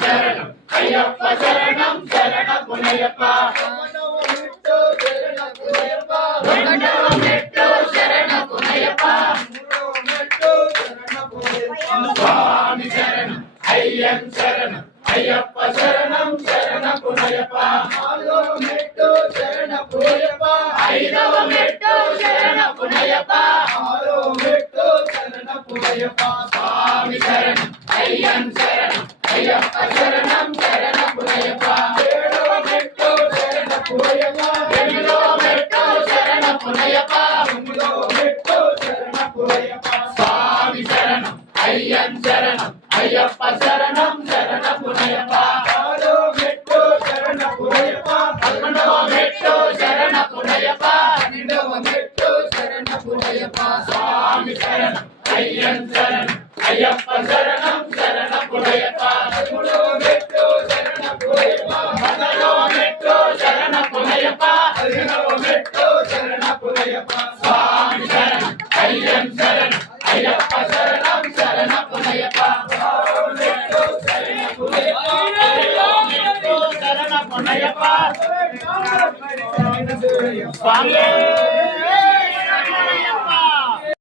శరణం అయ్యప్ప శరణం శరణ పునయప్ప రెండవ మెట్టు శరణ పునయప్ప స్వామి శరణం అయ్యం శరణం అయ్యప్ప శరణం శరణ పునయప్ప నాలుగవ మెట్టు శరణ పునయప్ప ఐదవ మెట్టు శరణ పునయప్ప ఆరవ మెట్టు శరణ పునయప్ప స్వామి శరణం అయ్యం శరణం అయ్యప్ప శరణం శరణ పునయప్ప ఏడవ మెట్టు శరణ పునయప్ప ఎనిమిదవ మెట్టు శరణ పునయప్ప తొమ్మిదవ మెట్టు శరణ పునయప్ప స్వామి శరణం అయ్యం శరణం అయ్యప్ప శరణం శరణ పునయప్ప పదవ మెట్టు శరణ పునయప్ప పదకొండవ మెట్టు శరణ పునయప్ప పన్నెండవ మెట్టు శరణ పునయప్ప స్వామి శరణం అయ్యం శరణం అయ్యప్ప శరణం శరణ పునయప్ప పదమూడవ మెట్టు శరణ పునయప్ప పదహారవ మెట్టు శరణ పునయప్ప పదిహేనవ మెట్టు శరణ పునయప్ప స్వామి శరణం అయ్యం శరణం అయ్యప్ప శరణం శరణ పునయప్ప స్వామి